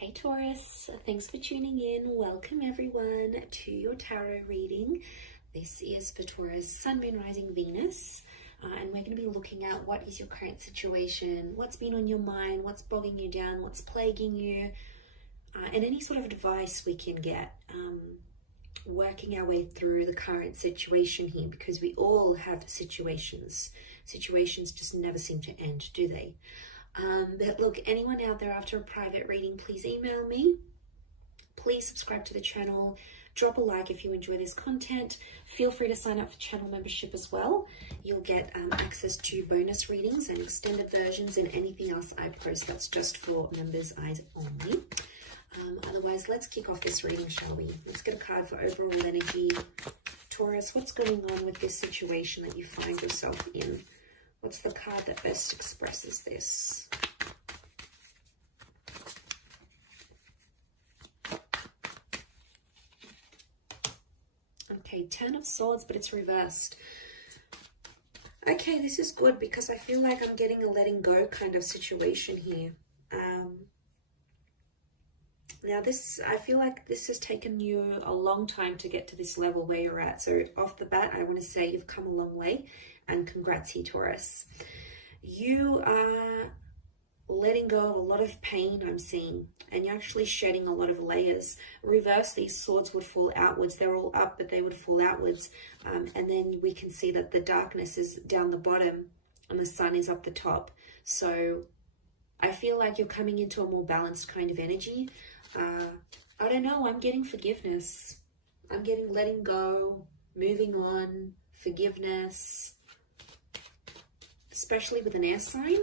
Hey Taurus, thanks for tuning in. Welcome everyone to your tarot reading. This is for Taurus, Sun, Moon, Rising, Venus. And we're going to be looking at what is your current situation, what's been on your mind, what's bogging you down, what's plaguing you, and any sort of advice we can get. Working our way through the current situation here, because we all have situations. Situations just never seem to end, do they? But look, anyone out there after a private reading, please email me. Please subscribe to the channel. Drop a like if you enjoy this content. Feel free to sign up for channel membership as well. You'll get access to bonus readings and extended versions and anything else I post that's just for members' eyes only. Otherwise, let's kick off this reading, shall we? Let's get a card for overall energy. Taurus, what's going on with this situation that you find yourself in? What's the card that best expresses this? Okay, 10 of Swords, but it's reversed. Okay, this is good because I feel like I'm getting a letting go kind of situation here. Now I feel like this has taken you a long time to get to this level where you're at. So off the bat, I want to say you've come a long way. And congrats here, Taurus. You are letting go of a lot of pain, I'm seeing, and you're actually shedding a lot of layers. Reverse, these swords would fall outwards. They're all up, but they would fall outwards. And then we can see that the darkness is down the bottom and the sun is up the top. So I feel like you're coming into a more balanced kind of energy. I don't know, I'm getting forgiveness. I'm getting letting go, moving on, forgiveness. Especially with an air sign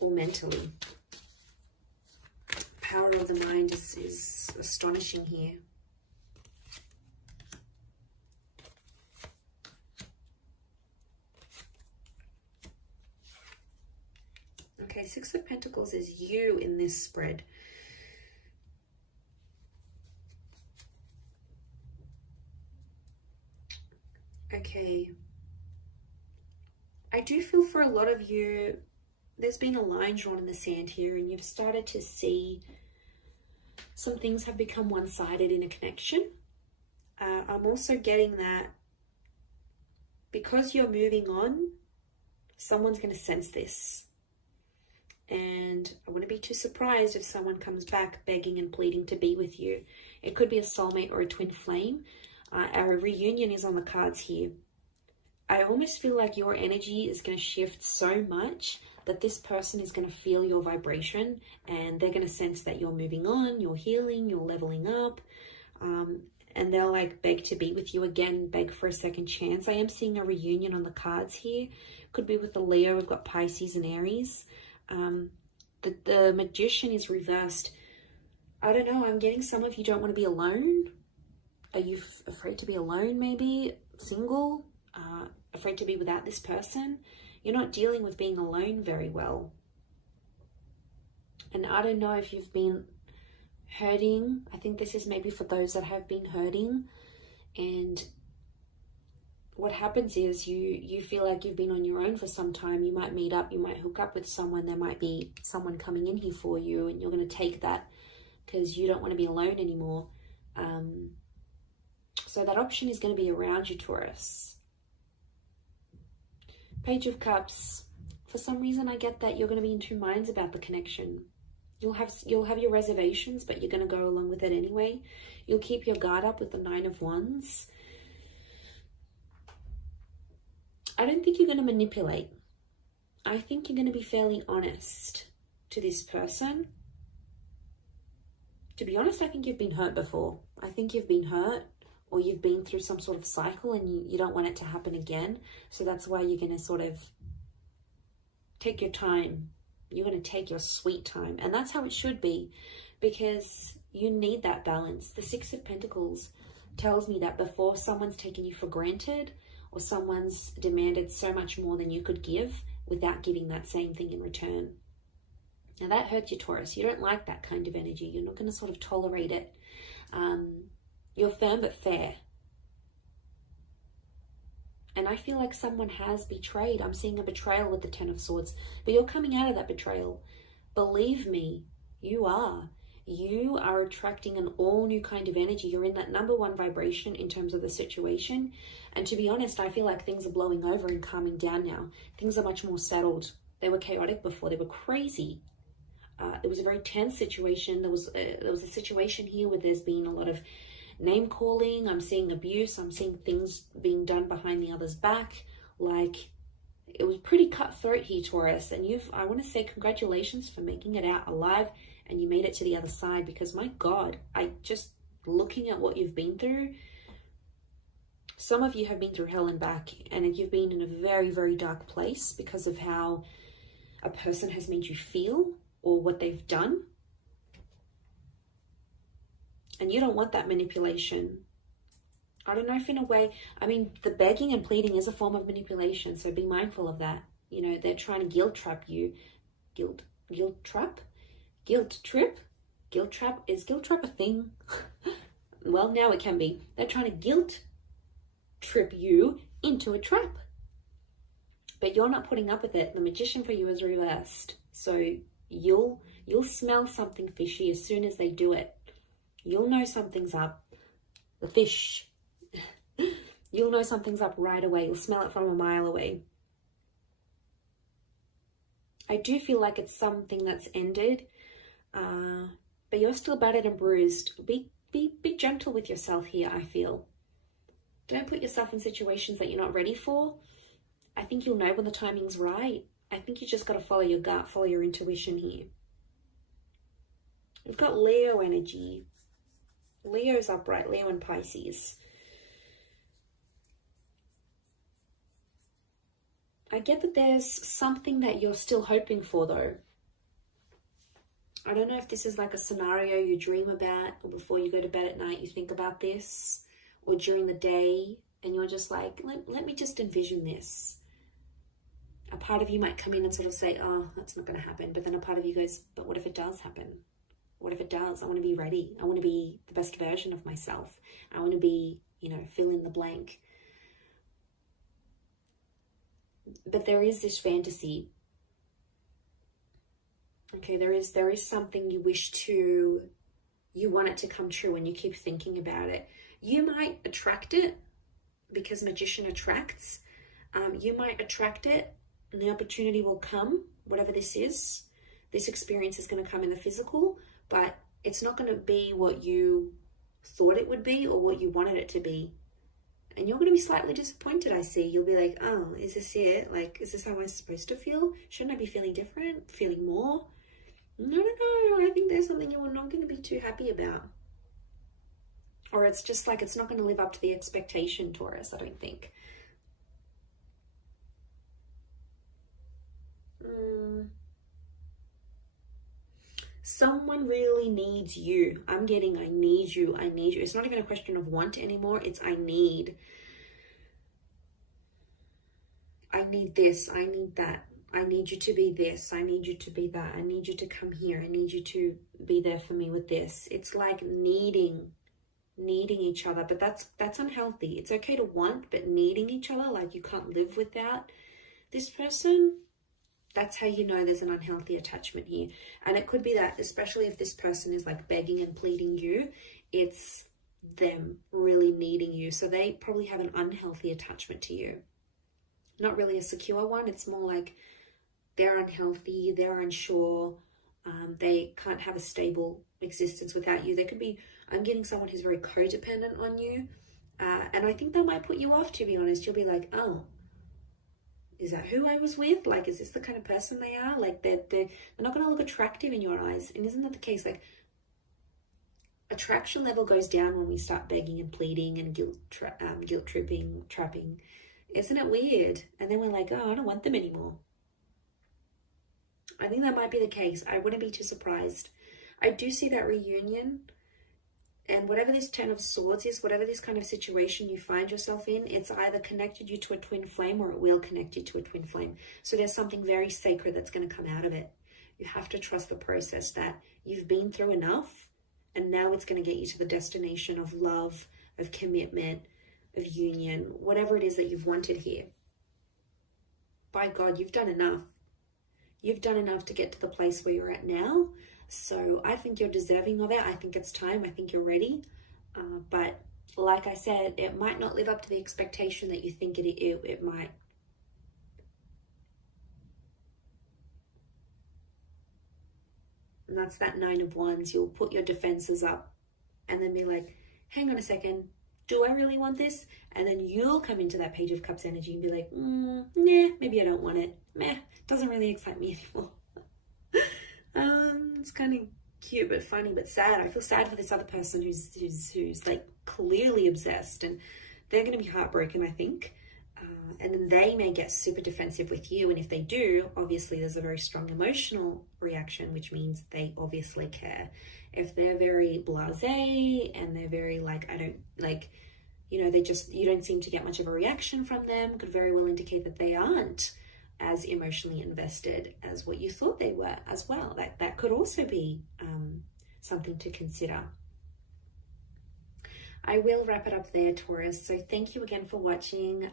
or mentally. Power of the mind is astonishing here. Okay, Six of Pentacles is you in this spread. Okay. I do feel for a lot of you, there's been a line drawn in the sand here and you've started to see some things have become one-sided in a connection. I'm also getting that because you're moving on, someone's going to sense this. And I wouldn't be too surprised if someone comes back begging and pleading to be with you. It could be a soulmate or a twin flame. Our reunion is on the cards here. I almost feel like your energy is going to shift so much that this person is going to feel your vibration and they're going to sense that you're moving on, you're healing, you're leveling up, and they'll like beg to be with you again, beg for a second chance. I am seeing a reunion on the cards here. Could be with the Leo. We've got Pisces and Aries. The Magician is reversed. I don't know. I'm getting some of you don't want to be alone. Are you afraid to be alone maybe? Single? Afraid to be without this person. You're not dealing with being alone very well. And I don't know if you've been hurting. I think this is maybe for those that have been hurting. And what happens is you feel like you've been on your own for some time. You might meet up, you might hook up with someone. There might be someone coming in here for you and you're going to take that because you don't want to be alone anymore. So that option is going to be around you, Taurus. Page of Cups. For some reason, I get that you're going to be in two minds about the connection. You'll have your reservations, but you're going to go along with it anyway. You'll keep your guard up with the Nine of Wands. I don't think you're going to manipulate. I think you're going to be fairly honest to this person. To be honest, I think you've been hurt before. I think you've been hurt. Or you've been through some sort of cycle and you don't want it to happen again. So that's why you're going to sort of take your time. You're going to take your sweet time. And that's how it should be because you need that balance. The Six of Pentacles tells me that before someone's taken you for granted or someone's demanded so much more than you could give without giving that same thing in return. Now that hurts you, Taurus. You don't like that kind of energy. You're not going to sort of tolerate it. You're firm but fair. And I feel like someone has betrayed. I'm seeing a betrayal with the Ten of Swords. But you're coming out of that betrayal. Believe me, You are. You are attracting an all new kind of energy. You're in that number one vibration in terms of the situation. And to be honest, I feel like things are blowing over and calming down now. Things are much more settled. They were chaotic before. They were crazy. It was a very tense situation. There was a situation here where there's been a lot of name calling. I'm seeing abuse. I'm seeing things being done behind the other's back. Like, it was pretty cutthroat here, Taurus. And I want to say congratulations for making it out alive, and you made it to the other side, because my God, looking at what you've been through, some of you have been through hell and back, and you've been in a very, very dark place because of how a person has made you feel or what they've done. And you don't want that manipulation. I don't know if in a way, I mean, the begging and pleading is a form of manipulation, so be mindful of that. You know, they're trying to guilt trap you. Guilt trap? Guilt trip? Guilt trap? Is guilt trap a thing? Well, now it can be. They're trying to guilt trip you into a trap. But you're not putting up with it. The magician for you is reversed. So you'll smell something fishy as soon as they do it. You'll know something's up. The fish. You'll know something's up right away. You'll smell it from a mile away. I do feel like it's something that's ended, but you're still battered and bruised. Be gentle with yourself here, I feel. Don't put yourself in situations that you're not ready for. I think you'll know when the timing's right. I think you just got to follow your gut, follow your intuition here. We've got Leo energy. Leo's upright, Leo and Pisces. I get that there's something that you're still hoping for, though. I don't know if this is like a scenario you dream about, or before you go to bed at night you think about this, or during the day and you're just like, let me just envision this. A part of you might come in and sort of say, oh, that's not going to happen. But then a part of you goes, but what if it does happen? What if it does? I want to be ready. I want to be the best version of myself. I want to be, fill in the blank. But there is this fantasy. Okay, there is something you want it to come true, and you keep thinking about it. You might attract it because magician attracts. You might attract it and the opportunity will come, whatever this is. This experience is going to come in the physical, but it's not going to be what you thought it would be or what you wanted it to be. And you're going to be slightly disappointed, I see. You'll be like, oh, is this it? Like, is this how I'm supposed to feel? Shouldn't I be feeling different? Feeling more? No. I think there's something you're not going to be too happy about. Or it's just like it's not going to live up to the expectation, Taurus, I don't think. Someone really needs you. I'm getting, I need you. It's not even a question of want anymore. It's I need. I need this. I need that. I need you to be this. I need you to be that. I need you to come here. I need you to be there for me with this. It's like needing each other, but that's unhealthy. It's okay to want, but needing each other, like you can't live without this person. That's how you know there's an unhealthy attachment here. And it could be that, especially if this person is like begging and pleading you, it's them really needing you. So they probably have an unhealthy attachment to you. Not really a secure one. It's more like they're unhealthy, they're unsure, they can't have a stable existence without you. They could be, I'm getting someone who's very codependent on you. And I think that might put you off, to be honest. You'll be like, oh, is that who I was with? Like, is this the kind of person they are? Like, they're not going to look attractive in your eyes. And isn't that the case? Like, attraction level goes down when we start begging and pleading and guilt tripping, trapping. Isn't it weird? And then we're like, oh, I don't want them anymore. I think that might be the case. I wouldn't be too surprised. I do see that reunion. And whatever this 10 of Swords is, whatever this kind of situation you find yourself in, it's either connected you to a twin flame or it will connect you to a twin flame. So there's something very sacred that's going to come out of it. You have to trust the process that you've been through enough, and now it's going to get you to the destination of love, of commitment, of union, whatever it is that you've wanted here. By God, you've done enough. You've done enough to get to the place where you're at now. So I think you're deserving of it. I think it's time. I think you're ready. But like I said, it might not live up to the expectation that you think it might. And that's that 9 of Wands. You'll put your defenses up and then be like, hang on a second, do I really want this? And then you'll come into that Page of Cups energy and be like, nah, maybe I don't want it. Meh, doesn't really excite me anymore. It's kind of cute but funny but sad. I feel sad for this other person who's like clearly obsessed, and they're going to be heartbroken, I think. And then they may get super defensive with you, and if they do, obviously there's a very strong emotional reaction, which means they obviously care. If they're very blasé and they're very like, I don't like, you know, you don't seem to get much of a reaction from them, could very well indicate that they aren't as emotionally invested as what you thought they were as well. That could also be something to consider. I will wrap it up there, Taurus. So thank you again for watching,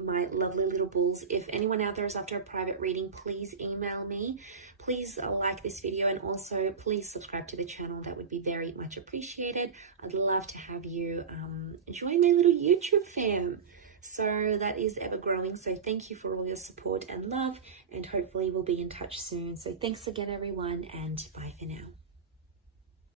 my lovely little bulls. If anyone out there is after a private reading, please email me. Please like this video, and also please subscribe to the channel. That would be very much appreciated. I'd love to have you join my little YouTube fam. So that is ever growing. So thank you for all your support and love, and hopefully we'll be in touch soon. So thanks again, everyone, and bye for now.